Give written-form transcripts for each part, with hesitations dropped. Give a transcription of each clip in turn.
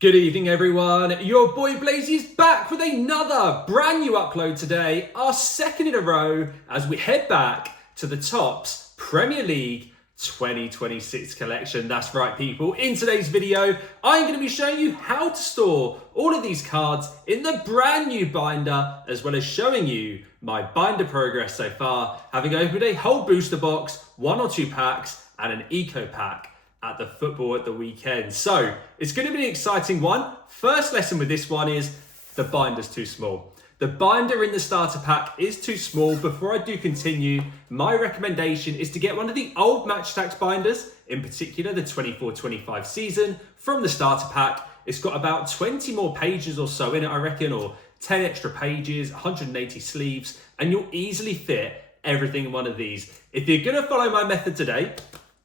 Good evening, everyone. Your boy Blazey is back with another brand new upload today, our second in a row as we head back to the Topps Premier League 2026 collection. That's right, people. In today's video, I'm going to be showing you how to store all of these cards in the brand new binder, as well as showing you my binder progress so far, having opened a whole booster box, 1 or 2 packs, and an eco pack at the football at the weekend. So it's going to be an exciting one. First lesson with this one is the binder's too small. The binder in the starter pack is too small. Before I do continue, my recommendation is to get one of the old Match Attax binders, in particular the 24-25 season from the starter pack. It's got about 20 more pages or so in it, I reckon, or 10 extra pages, 180 sleeves, and you'll easily fit everything in one of these. If you're going to follow my method today,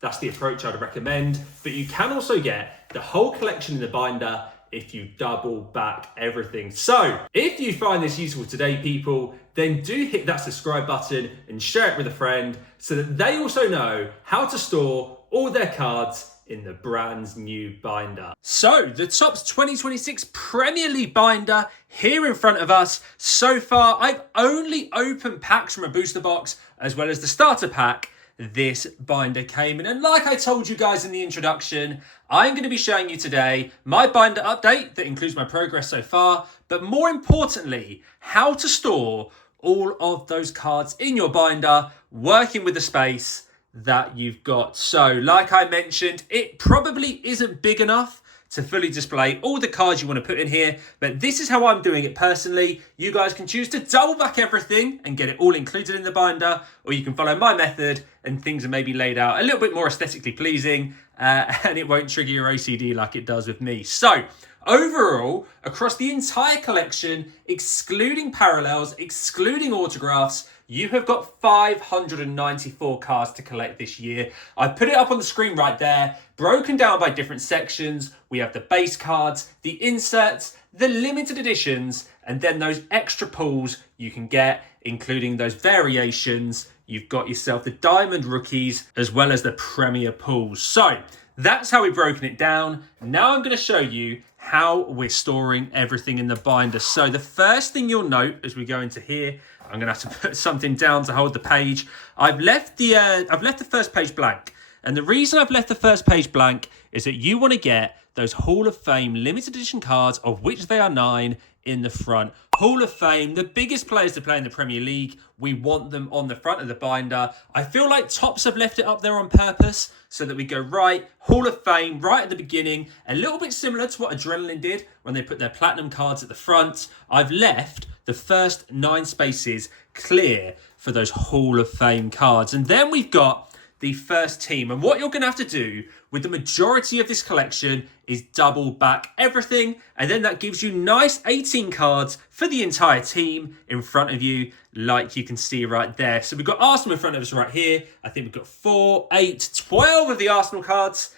that's the approach I'd recommend, but you can also get the whole collection in the binder if you double back everything. So if you find this useful today, people, then do hit that subscribe button and share it with a friend so that they also know how to store all their cards in the brand new binder. So the Topps 2026 Premier League binder here in front of us. So far, I've only opened packs from a booster box as well as the starter pack this binder came in. And like I told you guys in the introduction, I'm going to be showing you today my binder update that includes my progress so far, but more importantly, how to store all of those cards in your binder, working with the space that you've got. So like I mentioned, it probably isn't big enough to fully display all the cards you want to put in here, but this is how I'm doing it personally. You guys can choose to double back everything and get it all included in the binder, or you can follow my method and things are maybe laid out a little bit more aesthetically pleasing and it won't trigger your OCD like it does with me. So overall, across the entire collection, excluding parallels, excluding autographs, you have got 594 cards to collect this year. I put it up on the screen right there, broken down by different sections. We have the base cards, the inserts, the limited editions, and then those extra pulls you can get, including those variations. You've got yourself the Diamond Rookies, as well as the Premier Pulls. So that's how we've broken it down. Now I'm going to show you how we're storing everything in the binder. So the first thing you'll note as we go into here, I'm going to have to put something down to hold the page. I've left the first page blank. And the reason I've left the first page blank is that you want to get those Hall of Fame limited edition cards, of which there are 9 in the front. Hall of Fame, the biggest players to play in the Premier League, we want them on the front of the binder. I feel like Topps have left it up there on purpose so that we go right, Hall of Fame right at the beginning, a little bit similar to what Adrenaline did when they put their platinum cards at the front. I've left the first 9 spaces clear for those Hall of Fame cards. And then we've got the first team. And what you're going to have to do with the majority of this collection is double back everything. And then that gives you nice 18 cards for the entire team in front of you, like you can see right there. So we've got Arsenal in front of us right here. I think we've got 4, 8, 12 of the Arsenal cards.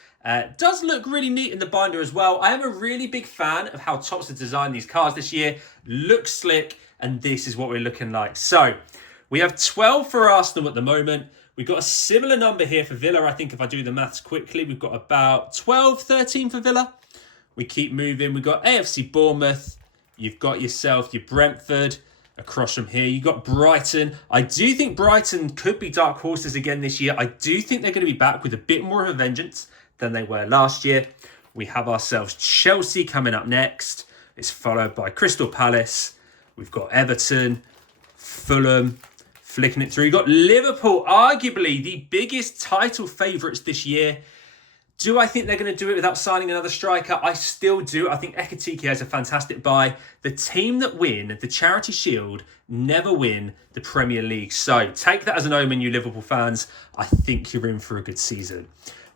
Does look really neat in the binder as well. I am a really big fan of how Topps have designed these cards this year. Looks slick, and this is what we're looking like. So we have 12 for Arsenal at the moment. We've got a similar number here for Villa. I think if I do the maths quickly, we've got about 12, 13 for Villa. We keep moving. We've got AFC Bournemouth. You've got yourself your Brentford across from here. You've got Brighton. I do think Brighton could be dark horses again this year. I do think they're going to be back with a bit more of a vengeance than they were last year. We have ourselves Chelsea coming up next. It's followed by Crystal Palace. We've got Everton, Fulham, flicking it through. You've got Liverpool, arguably the biggest title favourites this year. Do I think they're going to do it without signing another striker? I still do. I think Ekitike has a fantastic buy. The team that win the Charity Shield never win the Premier League. So take that as an omen, you Liverpool fans. I think you're in for a good season.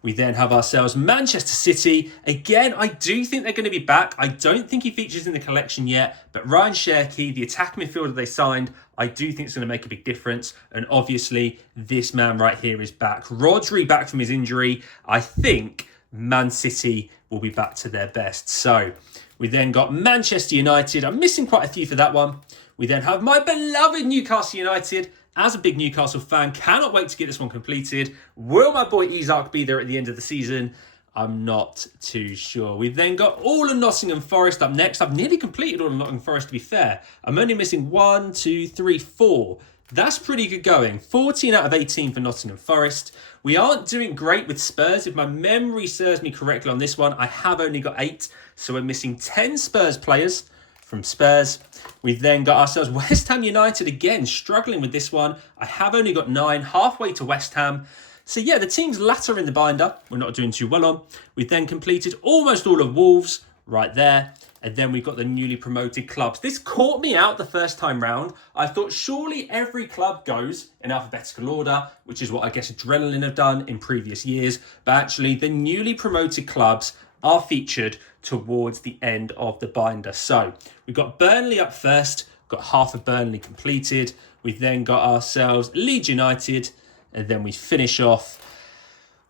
We then have ourselves Manchester City. Again, I do think they're going to be back. I don't think he features in the collection yet, but Ryan Cherki, the attack midfielder they signed, I do think it's going to make a big difference. And obviously, this man right here is back. Rodri back from his injury. I think Man City will be back to their best. So we then got Manchester United. I'm missing quite a few for that one. We then have my beloved Newcastle United. As a big Newcastle fan, cannot wait to get this one completed. Will my boy Isak be there at the end of the season? I'm not too sure. We've then got all of Nottingham Forest up next. I've nearly completed all of Nottingham Forest, to be fair. I'm only missing 1, 2, 3, 4. That's pretty good going. 14 out of 18 for Nottingham Forest. We aren't doing great with Spurs. If my memory serves me correctly on this one, I have only got 8. So we're missing 10 Spurs players from Spurs. We've then got ourselves West Ham United again, struggling with this one. I have only got 9, halfway to West Ham. So yeah, the team's latter in the binder, we're not doing too well on. We've then completed almost all of Wolves right there. And then we've got the newly promoted clubs. This caught me out the first time round. I thought surely every club goes in alphabetical order, which is what I guess Adrenaline have done in previous years. But actually, the newly promoted clubs are featured towards the end of the binder. So we've got Burnley up first, got half of Burnley completed. We've then got ourselves Leeds United, and then we finish off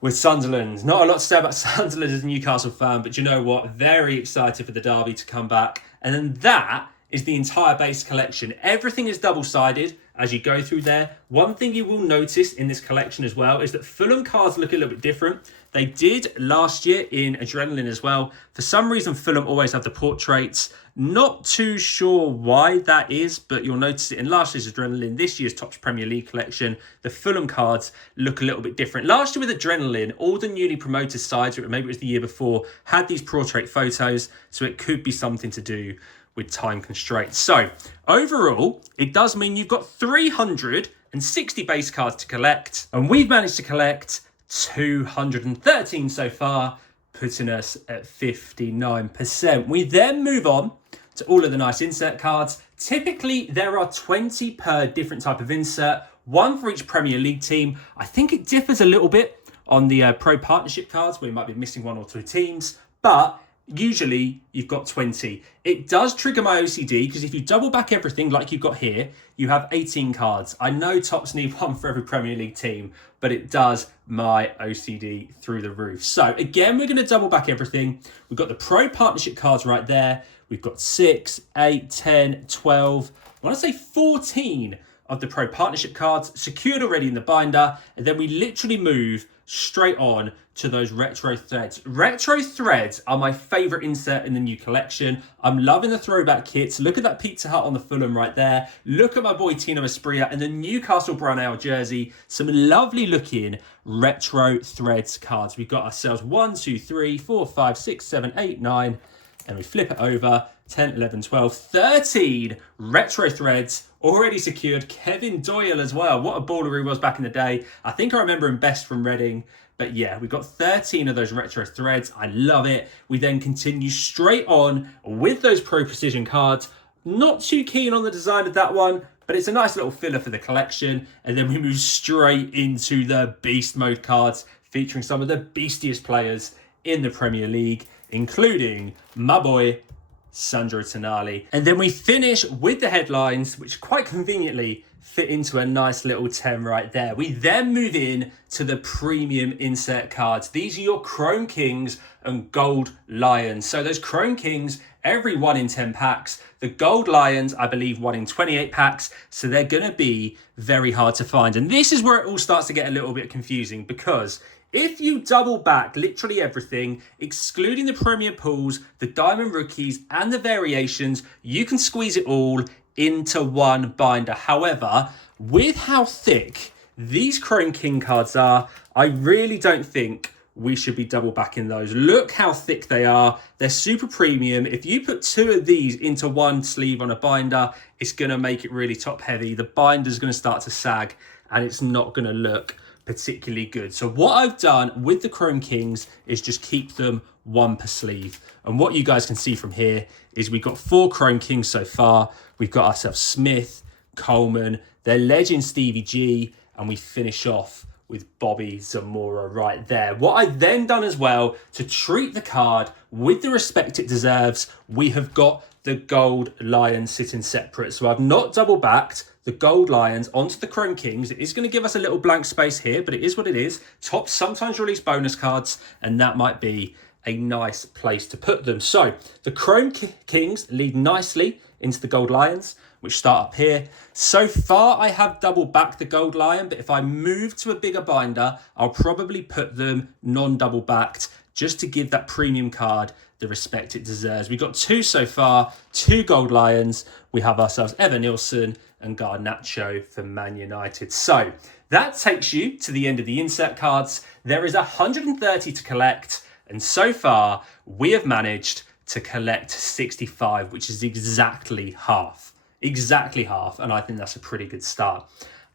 with Sunderland. Not a lot to say about Sunderland as a Newcastle fan, but you know what? Very excited for the derby to come back. And then that is the entire base collection. Everything is double-sided as you go through there. One thing you will notice in this collection as well is that Fulham cards look a little bit different. They did last year in Adrenaline as well. For some reason, Fulham always have the portraits. Not too sure why that is, but you'll notice it in last year's Adrenaline, this year's Topps Premier League collection. The Fulham cards look a little bit different. Last year with Adrenaline, all the newly promoted sides, or maybe it was the year before, had these portrait photos, so it could be something to do with time constraints. So overall, it does mean you've got 360 base cards to collect, and we've managed to collect 213 so far, putting us at 59%. We then move on to all of the nice insert cards. Typically, there are 20 per different type of insert, one for each Premier League team. I think it differs a little bit on the pro partnership cards, where you might be missing 1 or 2 teams, but usually you've got 20. It does trigger my OCD because if you double back everything like you've got here, you have 18 cards. I know Topps need 1 for every Premier League team, but it does my OCD through the roof. So again, we're going to double back everything. We've got the pro partnership cards right there. We've got 6, 8, 10, 12, I want to say 14 of the pro partnership cards secured already in the binder. And then we literally move straight on to those retro threads. Retro threads are my favourite insert in the new collection. I'm loving the throwback kits. Look at that Pizza Hut on the Fulham right there. Look at my boy Tino Asprilla and the Newcastle Brown Ale jersey. Some lovely looking retro threads cards. We've got ourselves 1, 2, 3, 4, 5, 6, 7, 8, 9. And we flip it over. 10, 11, 12, 13 retro threads already secured. Kevin Doyle as well. What a baller he was back in the day. I think I remember him best from Reading. But yeah, we've got 13 of those retro threads. I love it. We then continue straight on with those Pro Precision cards. Not too keen on the design of that one, but it's a nice little filler for the collection. And then we move straight into the Beast Mode cards, featuring some of the beastiest players in the Premier League, including my boy, Sandro Tonali. And then we finish with the headlines, which quite conveniently fit into a nice little 10 right there. We then move in to the premium insert cards. These are your Chrome Kings and Gold Lions. So those Chrome Kings, every 1 in 10 packs. The Gold Lions, I believe, 1 in 28 packs. So they're going to be very hard to find. And this is where it all starts to get a little bit confusing, because if you double back literally everything, excluding the Premier Pools, the Diamond Rookies, and the variations, you can squeeze it all into one binder. However, with how thick these Chrome King cards are, I really don't think we should be double backing those. Look how thick they are. They're super premium. If you put 2 of these into one sleeve on a binder, it's going to make it really top heavy. The binder's going to start to sag and it's not going to look particularly good. So what I've done with the Chrome Kings is just keep them 1 per sleeve. And what you guys can see from here is we've got 4 Chrome Kings so far. We've got ourselves Smith, Coleman, their legend Stevie G, and we finish off with Bobby Zamora right there. What I've then done as well to treat the card with the respect it deserves, we have got the Gold Lions sitting separate. So I've not double backed the Gold Lions onto the Chrome Kings. It is going to give us a little blank space here, but it is what it is. Topps sometimes release bonus cards, and that might be a nice place to put them. So the Chrome Kings lead nicely into the Gold Lions, which start up here. So far, I have double backed the Gold Lion, but if I move to a bigger binder, I'll probably put them non-double backed just to give that premium card the respect it deserves. We've got 2 so far, 2 Gold Lions. We have ourselves Evan Nilsson and Garnacho for Man United. So that takes you to the end of the insert cards. There is 130 to collect, and so far we have managed to collect 65, which is exactly half. Exactly half, and I think that's a pretty good start.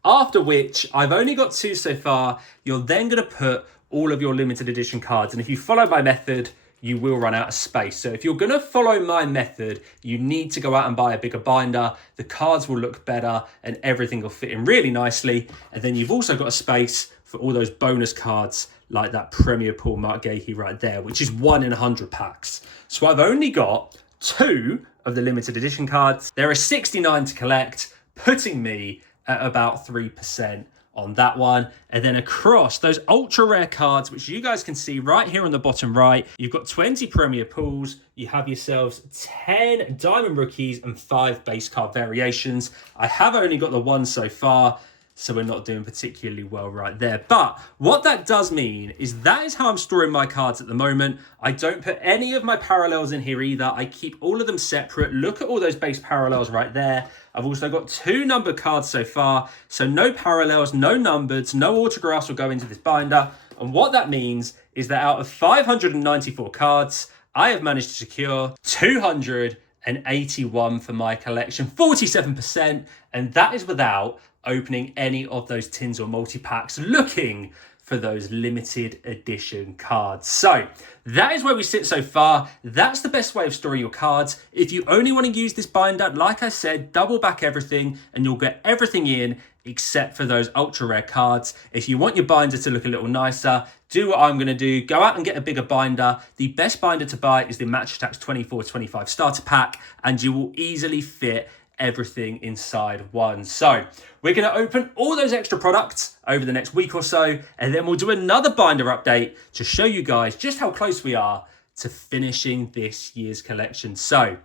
After which, I've only got 2 so far. You're then going to put all of your limited edition cards, and if you follow my method, you will run out of space. So if you're going to follow my method, you need to go out and buy a bigger binder. The cards will look better and everything will fit in really nicely. And then you've also got a space for all those bonus cards like that Premier Paul Mark Gahey right there, which is 1 in 100 packs. So I've only got 2 of the limited edition cards. There are 69 to collect, putting me at about 3% on that one. And then across those ultra rare cards, which you guys can see right here on the bottom right, you've got 20 Premier Pools, you have yourselves 10 Diamond Rookies and 5 base card variations. I have only got the 1 so far, so we're not doing particularly well right there. But what that does mean is that is how I'm storing my cards at the moment. I don't put any of my parallels in here either. I keep all of them separate. Look at all those base parallels right there. I've also got 2 numbered cards so far. So no parallels, no numbered, no autographs will go into this binder. And what that means is that out of 594 cards, I have managed to secure 281 for my collection, 47%. And that is without opening any of those tins or multi-packs, looking for those limited edition cards. So that is where we sit so far. That's the best way of storing your cards. If you only want to use this binder, like I said, double back everything and you'll get everything in except for those ultra rare cards. If you want your binder to look a little nicer, do what I'm going to do. Go out and get a bigger binder. The best binder to buy is the Match Attax 24-25 starter pack, and you will easily fit everything inside one. So we're going to open all those extra products over the next week or so, and then we'll do another binder update to show you guys just how close we are to finishing this year's collection. So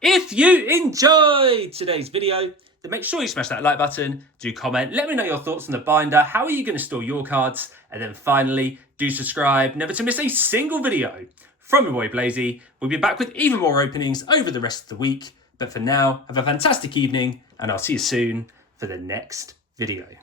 if you enjoyed today's video, then make sure you smash that like button, do comment, let me know your thoughts on the binder, how are you going to store your cards, and then finally do subscribe never to miss a single video from your boy Blazey. We'll be back with even more openings over the rest of the week. But for now, have a fantastic evening, and I'll see you soon for the next video.